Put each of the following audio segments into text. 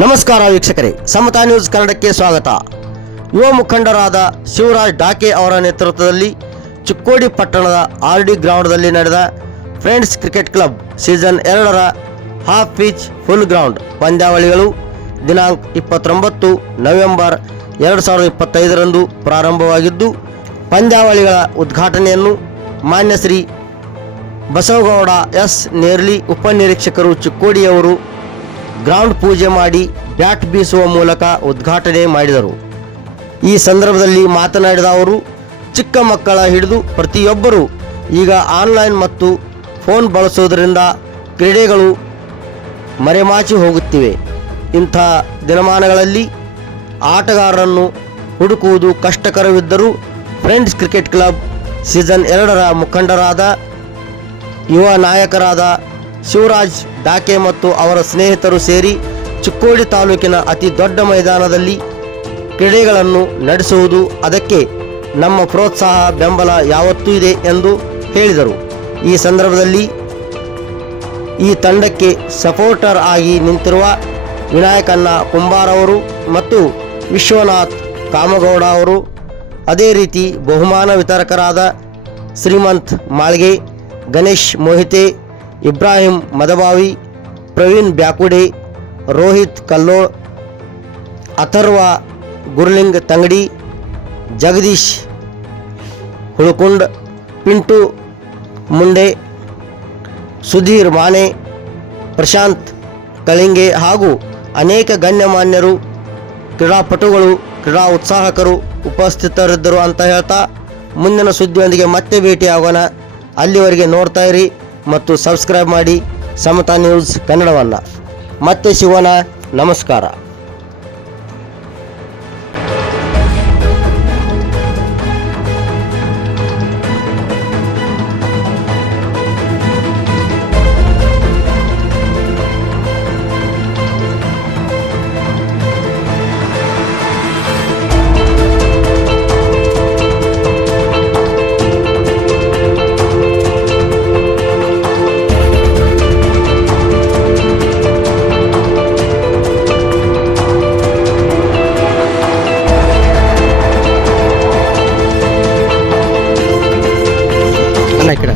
ನಮಸ್ಕಾರ ವೀಕ್ಷಕರೇ, ಸಮತಾ ನ್ಯೂಸ್ ಕನ್ನಡಕ್ಕೆ ಸ್ವಾಗತ. ಯುವ ಮುಖಂಡರಾದ ಶಿವರಾಜ್ ಡಾಕೆ ಅವರ ನೇತೃತ್ವದಲ್ಲಿ ಚಿಕ್ಕೋಡಿ ಪಟ್ಟಣದ ಆರ್ಡಿ ಗ್ರೌಂಡ್ನಲ್ಲಿ ನಡೆದ ಫ್ರೆಂಡ್ಸ್ ಕ್ರಿಕೆಟ್ ಕ್ಲಬ್ ಸೀಸನ್ 2ರ ಹಾಫ್ ಪಿಚ್ ಫುಲ್ ಗ್ರೌಂಡ್ ಪಂದ್ಯಾವಳಿಗಳು ದಿನಾಂಕ 29 ನವೆಂಬರ್ 2025ರಂದು ಪ್ರಾರಂಭವಾಗಿದ್ದು, ಪಂದ್ಯಾವಳಿಗಳ ಉದ್ಘಾಟನೆಯನ್ನು ಮಾನ್ಯ ಶ್ರೀ ಬಸವಗೌಡ ಎಸ್ ನೇರ್ಲಿ ಉಪನಿರೀಕ್ಷಕರು ಚಿಕ್ಕೋಡಿಯವರು ಗ್ರೌಂಡ್ ಪೂಜೆ ಮಾಡಿ ಬ್ಯಾಟ್ ಬೀಸುವ ಮೂಲಕ ಉದ್ಘಾಟನೆ ಮಾಡಿದರು. ಈ ಸಂದರ್ಭದಲ್ಲಿ ಮಾತನಾಡಿದ ಅವರು, ಚಿಕ್ಕ ಮಕ್ಕಳ ಹಿಡಿದು ಪ್ರತಿಯೊಬ್ಬರೂ ಈಗ ಆನ್ಲೈನ್ ಮತ್ತು ಫೋನ್ ಬಳಸುವುದರಿಂದ ಕ್ರೀಡೆಗಳು ಮರೆಮಾಚಿ ಹೋಗುತ್ತಿವೆ. ಇಂಥ ದಿನಮಾನಗಳಲ್ಲಿ ಆಟಗಾರರನ್ನು ಹುಡುಕುವುದು ಕಷ್ಟಕರವಿದ್ದರೂ ಫ್ರೆಂಡ್ಸ್ ಕ್ರಿಕೆಟ್ ಕ್ಲಬ್ ಸೀಸನ್ 2ರ ಮುಖಂಡರಾದ ಯುವ ನಾಯಕರಾದ ಶಿವರಾಜ್ ಡಾಕೆ ಮತ್ತು ಅವರ ಸ್ನೇಹಿತರು ಸೇರಿ ಚಿಕ್ಕೋಡಿ ತಾಲೂಕಿನ ಅತಿ ದೊಡ್ಡ ಮೈದಾನದಲ್ಲಿ ಕ್ರೀಡೆಗಳನ್ನು ನಡೆಸುವುದು, ಅದಕ್ಕೆ ನಮ್ಮ ಪ್ರೋತ್ಸಾಹ ಬೆಂಬಲ ಯಾವತ್ತೂ ಇದೆ ಎಂದು ಹೇಳಿದರು. ಈ ಸಂದರ್ಭದಲ್ಲಿ ಈ ತಂಡಕ್ಕೆ ಸಪೋರ್ಟರ್ ಆಗಿ ನಿಂತಿರುವ ವಿನಾಯಕಣ್ಣ ಕುಂಬಾರ್ ಅವರು ಮತ್ತು ವಿಶ್ವನಾಥ್ ಕಾಮಗೌಡ ಅವರು, ಅದೇ ರೀತಿ ಬಹುಮಾನ ವಿತರಕರಾದ ಶ್ರೀಮಂತ್ ಮಾಳ್ಗೆ, ಗಣೇಶ್ ಮೋಹಿತೆ, ಇಬ್ರಾಹಿಂ ಮದಬಾವಿ, ಪ್ರವೀಣ್ ಬ್ಯಾಕುಡೆ, ರೋಹಿತ್ ಕಲ್ಲೋಳ್, ಅಥರ್ವ ಗುರ್ಲಿಂಗ್ ತಂಗಡಿ, ಜಗದೀಶ್ ಹುಳುಕುಂಡ್, ಪಿಂಟು ಮುಂಡೆ, ಸುಧೀರ್ ಮಾನೆ, ಪ್ರಶಾಂತ್ ಕಳಿಂಗೆ ಹಾಗೂ ಅನೇಕ ಗಣ್ಯಮಾನ್ಯರು, ಕ್ರೀಡಾಪಟುಗಳು, ಕ್ರೀಡಾ ಉತ್ಸಾಹಕರು ಉಪಸ್ಥಿತರಿದ್ದರು ಅಂತ ಹೇಳ್ತಾ, ಮುಂದಿನ ಸುದ್ದಿಯೊಂದಿಗೆ ಮತ್ತೆ ಭೇಟಿಯಾಗೋಣ. ಅಲ್ಲಿವರೆಗೆ ನೋಡ್ತಾ ಇರಿ ಮತ್ತು ಸಬ್ಸ್ಕ್ರೈಬ್ ಮಾಡಿ ಸಮತಾ ನ್ಯೂಸ್ ಕನ್ನಡವನ್ನು. ಮತ್ತೆ ಸಿಗೋಣ. ನಮಸ್ಕಾರ. ఇక్కడ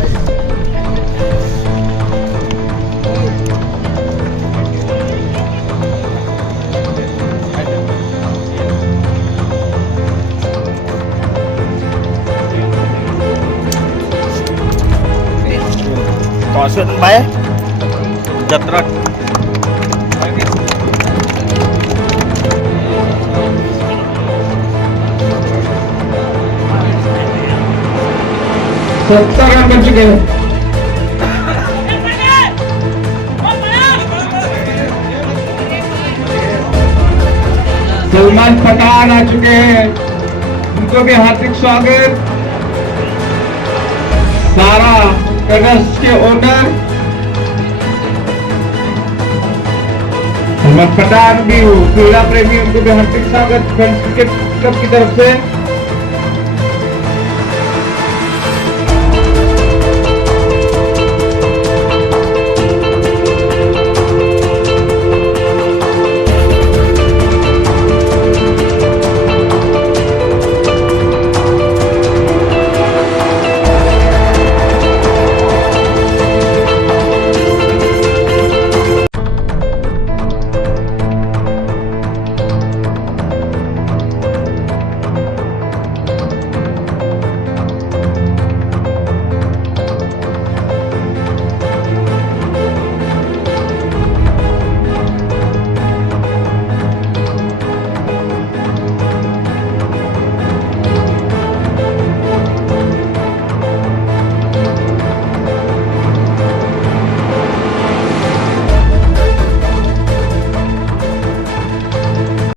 Kawasan bay Jatra रन कर चुके हैं। सलमान पठान आ चुके हैं, उनको भी हार्दिक स्वागत। सारा कलर्स के ओनर सलमान पठान भी क्रीड़ा प्रेमी, उनको भी हार्दिक स्वागत फ्रेंड्स क्रिकेट क्लब की तरफ से।